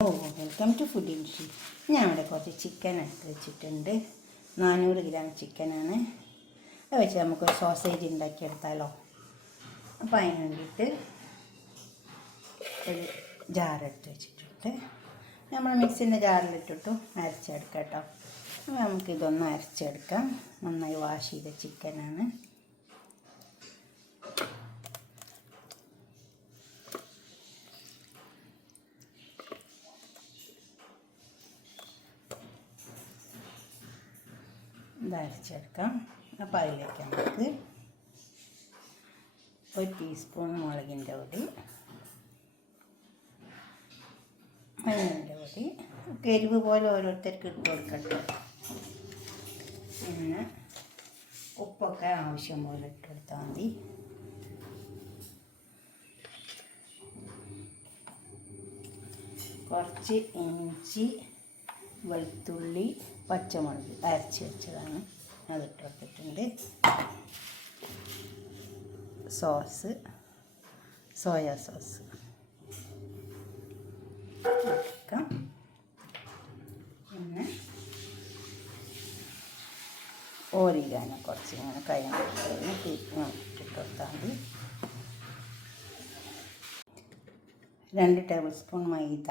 Welcome to food ഇൻഷി. ഞാൻ ഇവിടെ കുറച്ച് ചിക്കൻ എടുത്ത് വെച്ചിട്ടുണ്ട്. 400 ഗ്രാം ചിക്കനാണ്. അത് വെച്ച് നമുക്കൊരു സോസേജ് ഉണ്ടാക്കിയെടുത്താലോ. അപ്പോൾ അതിന് വേണ്ടിയിട്ട് ഒരു ജാറെടുത്ത് വെച്ചിട്ടുണ്ട്. നമ്മൾ മിക്സിൻ്റെ ജാറിലിട്ടിട്ടു അരച്ചെടുക്കാം കേട്ടോ. അപ്പോൾ നമുക്കിതൊന്ന് അരച്ചെടുക്കാം. നന്നായി വാഷ് ചെയ്ത ചിക്കനാണ്. ഇത് അരച്ചെടുക്കാം. അപ്പോൾ അതിലേക്ക് നമുക്ക് 1 ടീസ്പൂൺ മുളകിൻ്റെ പൊടി, മഞ്ഞളിൻ്റെ പൊടി, എരിവ് പോലെ ഓരോരുത്തർക്ക് ഇട്ട് കൊടുക്കട്ടെ. പിന്നെ ഉപ്പൊക്കെ ആവശ്യം പോലെ ഇട്ട് കൊടുത്താൽ മതി. കുറച്ച് ഇഞ്ചി, വെളുത്തുള്ളി, പച്ചമുളക് അരച്ച് വെച്ചതാണ്, അതിട്ട് കൊടുത്തിട്ടുണ്ട്. സോസ്, സോയാ സോസ് എടുക്കാം. പിന്നെ ഓരിഗാനോ കുറച്ച് ഇങ്ങനെ കൈ ഇട്ടിട്ട് കൊടുത്താൽ മതി. 2 ടേബിൾ സ്പൂൺ മൈദ,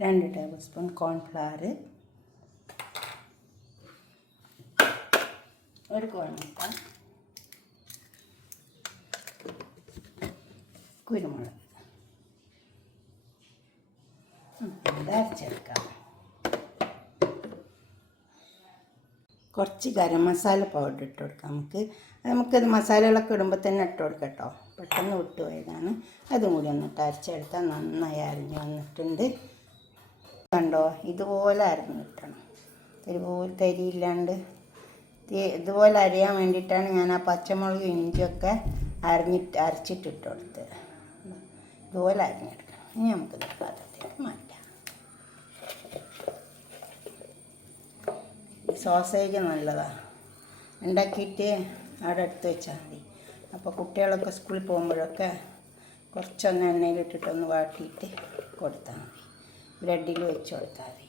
2 ടേബിൾ സ്പൂൺ കോൺഫ്ലവർ, 1 കോൺമുട്ട, കുരുമുളക് അരച്ചെടുക്കാം. കുറച്ച് ഗരം മസാല പൗഡർ ഇട്ട് കൊടുക്കാം. നമുക്കത് മസാലകളൊക്കെ ഇടുമ്പോൾ തന്നെ ഇട്ട് കൊടുക്കാം കേട്ടോ. പെട്ടെന്ന് വിട്ടുപോയതാണ്. അതും കൂടി ഒന്നിട്ട് അരച്ചെടുത്താൽ നന്നായി അരിഞ്ഞ് വന്നിട്ടുണ്ട്. കണ്ടോ, ഇതുപോലെ അരിഞ്ഞ് കിട്ടണം. ഇതുപോലെ തരിയില്ലാണ്ട് ഇതുപോലെ അരിയാൻ വേണ്ടിയിട്ടാണ് ഞാൻ ആ പച്ചമുളകും ഇഞ്ചിയൊക്കെ അരച്ചിട്ടിട്ട് കൊടുത്തത്. ഇതുപോലെ അരിഞ്ഞെടുക്കണം. ഇനി നമുക്കിത് പാത്രത്തിലേക്ക് മാറ്റാം. സോസേജ് നല്ലതാണ്, ഉണ്ടാക്കിയിട്ട് അവിടെ എടുത്ത് വെച്ചാൽ മതി. അപ്പോൾ കുട്ടികളൊക്കെ സ്കൂളിൽ പോകുമ്പോഴൊക്കെ കുറച്ചൊന്ന് എണ്ണയിലിട്ടിട്ടൊന്ന് വാട്ടിയിട്ട് കൊടുത്താൽ മതി. ബ്രെഡിൽ വെച്ച് കൊടുത്താൽ മതി.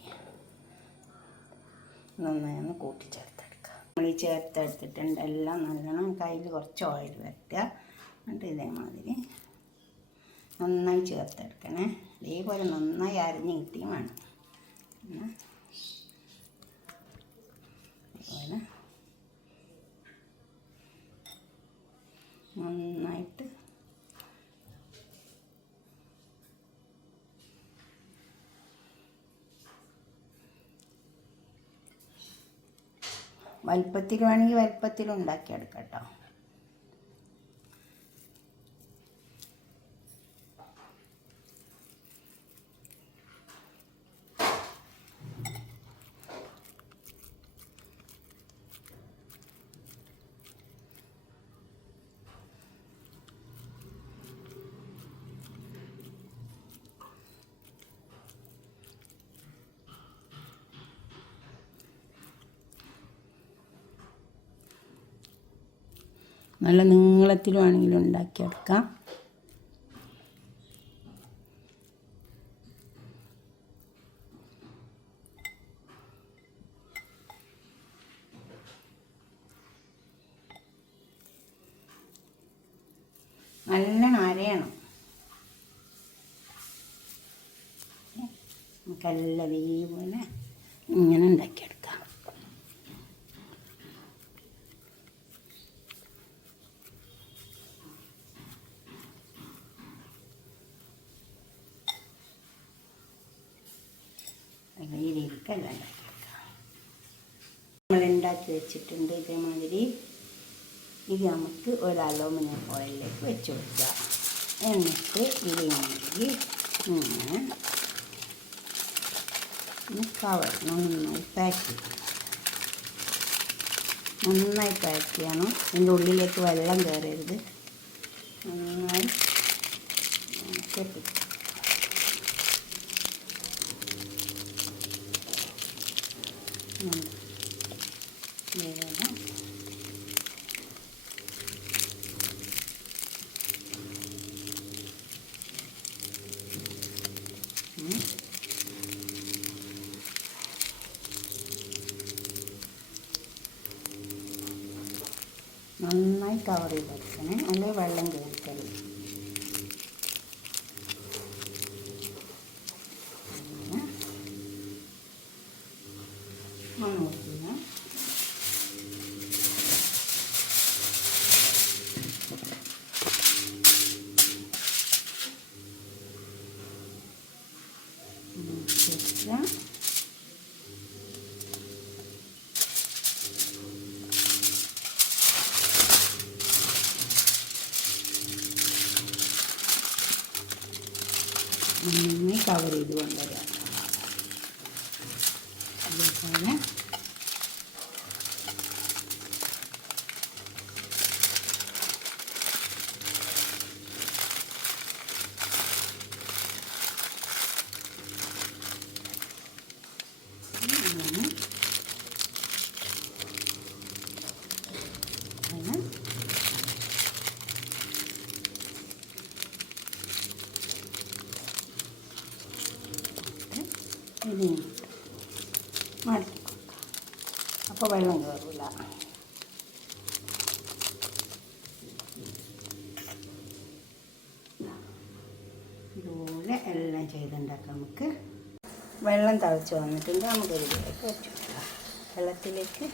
നന്നായി ഒന്ന് കൂട്ടിച്ചേർത്തെടുക്കുക. നമ്മൾ ഈ ചേർത്തെടുത്തിട്ടുണ്ട്. എല്ലാം നല്ലോണം കയ്യിൽ കുറച്ച് ഓയിൽ വരട്ടുക. എന്നിട്ട് ഇതേമാതിരി നന്നായി ചേർത്തെടുക്കണേ. ഇതേപോലെ നന്നായി അരിഞ്ഞ് കിട്ടിയും വേണം. അതുപോലെ നന്നായിട്ട് വലുപ്പത്തിൽ വേണമെങ്കിൽ വലുപ്പത്തിൽ ഉണ്ടാക്കിയെടുക്കാം കേട്ടോ. നല്ല നീളത്തിൽ വേണമെങ്കിലും ഉണ്ടാക്കിയെടുക്കാം. നല്ലോണം അരയണം. നമുക്കെല്ലാം ഇതേപോലെ ഇങ്ങനെ ഉണ്ടാക്കിയെടുക്കാം. ഈ രീതിക്കെല്ലാം ഉണ്ടാക്കിയെടുക്കാം. നമ്മൾ ഉണ്ടാക്കി വെച്ചിട്ടുണ്ട്. ഇതേമാതിരി ഇത് നമുക്ക് ഒരു അലൂമിനിയം ഫോയിലിലേക്ക് വെച്ച് കൊടുക്കുക. എന്നിട്ട് ഇതേമാതിരി ഇങ്ങനെ കവർ നന്നായി പാക്ക് ചെയ്യണം. നന്നായി പാക്ക് ചെയ്യണം. ഇതിൻ്റെ ഉള്ളിലേക്ക് വെള്ളം കയറരുത്. നന്നായി കെട്ടിക്കും. നന്നായി കവർ ചെയ്തെടുക്കണേ, അല്ലെങ്കിൽ വെള്ളം കയറിക്കരുത്. നന്നായി കവർ ചെയ്ത് കൊണ്ടുവരാം. അതേപോലെ ഇതിന് മടക്കി കൊടുക്കാം. അപ്പോൾ വെള്ളം കയറില്ല. ഇതുപോലെ എല്ലാം ചെയ്തുണ്ടാക്കാം. നമുക്ക് വെള്ളം തിളച്ച് വന്നിട്ടുണ്ട്. നമുക്ക് ഇതിലേക്ക് വെച്ച് കൊടുക്കാം. വെള്ളത്തിലേക്ക്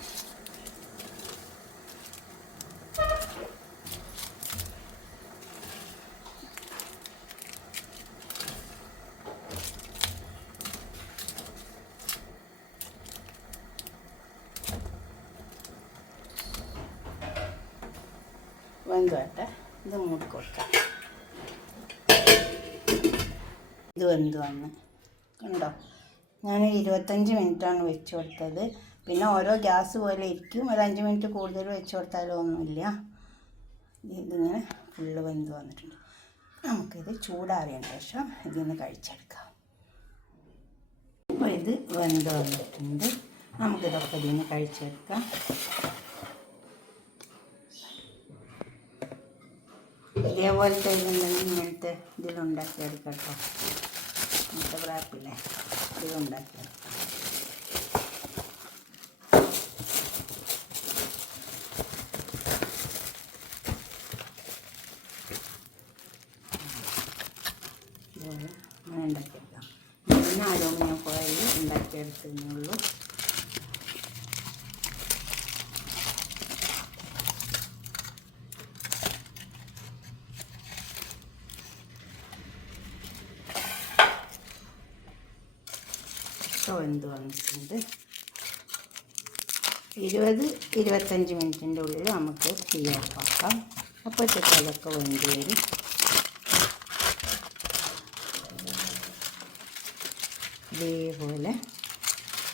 വെന്തുവട്ടെ. ഇത് മൂടി കൊടുക്കാം. ഇത് വെന്ത് വന്ന് കണ്ടോ, ഞാൻ 25 മിനിറ്റാണ് വെച്ച് കൊടുത്തത്. പിന്നെ ഓരോ ഗ്യാസ് പോലെ ഇരിക്കും. ഒരു 5 മിനിറ്റ് കൂടുതൽ വെച്ച് കൊടുത്താലോ ഒന്നുമില്ല. ഇതിങ്ങനെ ഫുള്ള് വെന്ത് വന്നിട്ടുണ്ട്. നമുക്കിത് ചൂടാറിയതിന് ശേഷം ഇതിന്ന് കഴിച്ചെടുക്കാം. അപ്പോൾ ഇത് വെന്ത് വന്നിട്ടുണ്ട്. നമുക്കിതൊക്കെ ഇതിന്ന് കഴിച്ചെടുക്കാം. ഇതേപോലത്തെ ഇങ്ങനത്തെ ഇതിലുണ്ടാക്കിയെടുക്കാം കേട്ടോ. ഇങ്ങനത്തെ റാപ്പില്ലേ, ഇതിലുണ്ടാക്കിയെടുക്കാം. ഇതുപോലെ അങ്ങനെ ഉണ്ടാക്കിയെടുക്കാം. പിന്നെ അലൂമിനിയം ഫോയിൽ ഉണ്ടാക്കിയെടുത്തേ വെന്ത് വന്നിട്ടുണ്ട്. 20-25 മിനിറ്റിൻ്റെ ഉള്ളിൽ നമുക്ക് തീ ഓഫാക്കാം. അപ്പോഴത്തേക്ക് അതൊക്കെ വെന്ത് വരും. ഇതേപോലെ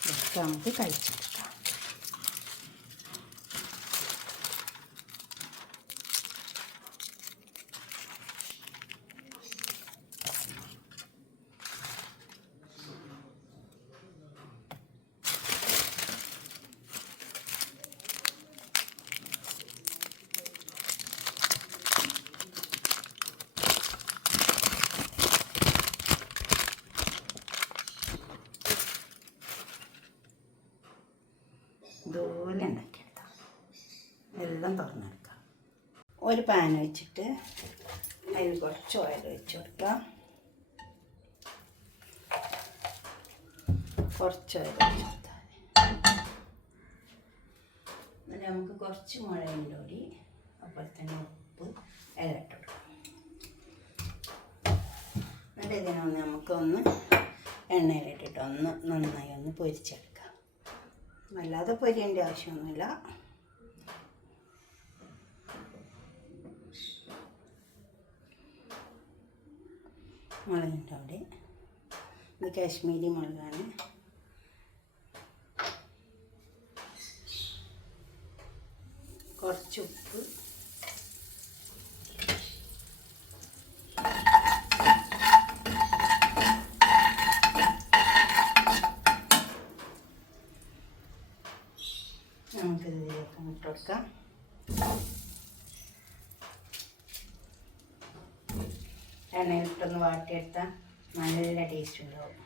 ഇതൊക്കെ നമുക്ക് കഴിച്ചെടുക്കാം. ഇതുപോലെ ഉണ്ടാക്കിയെടുക്കാം. എല്ലാം തുറന്നെടുക്കാം. ഒരു പാൻ വെച്ചിട്ട് അതിൽ കുറച്ച് ഓയിൽ വെച്ച് കൊടുക്കാം. കുറച്ച് ഓയിൽ വെച്ച് കൊടുത്താൽ എന്നിട്ട് നമുക്ക് കുറച്ച് മുളകിൻ്റെ പൊടി, അതുപോലെ തന്നെ ഉപ്പ് എല്ലാം ഇട്ട് കൊടുക്കാം. എന്നിട്ട് ഇതിനൊന്ന് നമുക്കൊന്ന് എണ്ണയിലിട്ടിട്ട് നന്നായി ഒന്ന് പൊരിച്ചെടുക്കാം. വല്ലാതെ പൊരിയേണ്ട ആവശ്യമൊന്നുമില്ല. മുളകിൻ്റെ അവിടെ ഇത് കാശ്മീരി മുളകാണ്. കുറച്ച് ഉപ്പ്, നമുക്കിത് ഇതിലേക്ക് ഇട്ട് കൊടുക്കാം. എണ്ണയിലിട്ടൊന്ന് വാട്ടിയെടുത്താൽ നല്ല ടേസ്റ്റ് ഉണ്ടാവും.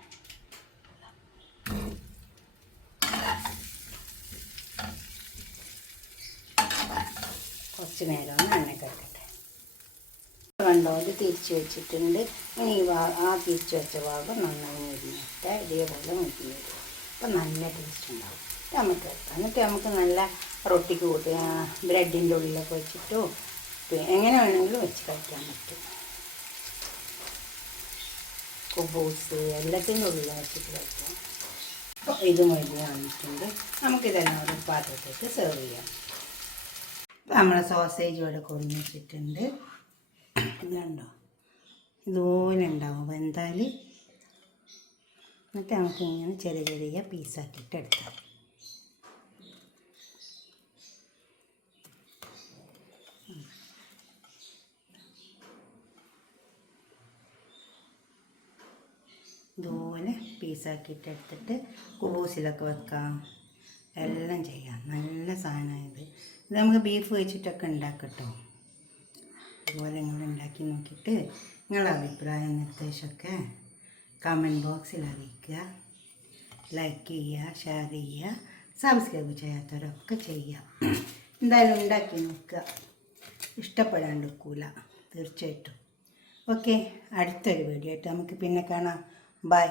കുറച്ച് നേരം ഒന്ന് എണ്ണക്കിടക്കട്ടെ. കണ്ടോ, ഇത് തിരിച്ച് വെച്ചിട്ടുണ്ട്. ഇനി ആ തിരിച്ച് വെച്ച ഭാഗം നന്നായി മുരിഞ്ഞിട്ട് ഇതേപോലെ മുരിഞ്ഞ് വരും. അപ്പം നല്ല ടേസ്റ്റ് ഉണ്ടാവും. നമുക്ക് എടുക്കാം. എന്നിട്ട് നമുക്ക് നല്ല റൊട്ടിക്ക് കൂട്ടി ബ്രെഡിൻ്റെ ഉള്ളിലൊക്കെ വെച്ചിട്ടോ എങ്ങനെ വേണമെങ്കിലും വെച്ച് കഴിക്കാൻ പറ്റും. കുബൂസ് എല്ലാത്തിൻ്റെ ഉള്ളിൽ വെച്ചിട്ട് കഴിക്കാം. അപ്പോൾ ഇത് മുരിഞ്ഞ് വന്നിട്ടുണ്ട്. നമുക്കിതെല്ലാം ഒരു പാത്രത്തേക്ക് സെർവ് ചെയ്യാം. നമ്മളെ സോസേജ് ഇവിടെ കൊണ്ടു വെച്ചിട്ടുണ്ട്. ഇതുണ്ടോ, ഇതുപോലെ ഉണ്ടാവും വെന്താൽ. എന്നിട്ട് നമുക്ക് ഇങ്ങനെ ചെറിയ ചെറിയ പീസാക്കിയിട്ട് എടുക്കാം. ഇതുപോലെ പീസാക്കിയിട്ട് എടുത്തിട്ട് കുബൂസിലൊക്കെ വെക്കാം, എല്ലാം ചെയ്യാം. നല്ല സാധനമായത്. ഇത് നമുക്ക് ബീഫ് വെച്ചിട്ടൊക്കെ ഉണ്ടാക്കട്ടോ. അതുപോലെ നിങ്ങൾ ഉണ്ടാക്കി നോക്കിയിട്ട് നിങ്ങളുടെ അഭിപ്രായം നിർദ്ദേശമൊക്കെ കമൻറ്റ് ബോക്സിൽ അറിയിക്കുക. ലൈക്ക് ചെയ്യുക, ഷെയർ ചെയ്യുക, സബ്സ്ക്രൈബ് ചെയ്യാത്തവരൊക്കെ ചെയ്യുക. എന്തായാലും ഉണ്ടാക്കി നോക്കുക, ഇഷ്ടപ്പെടാണ്ടിരിക്കൂല തീർച്ചയായിട്ടും. ഓക്കെ, അടുത്തൊരു വീഡിയോ ആയിട്ട് നമുക്ക് പിന്നെ കാണാം. ബൈ.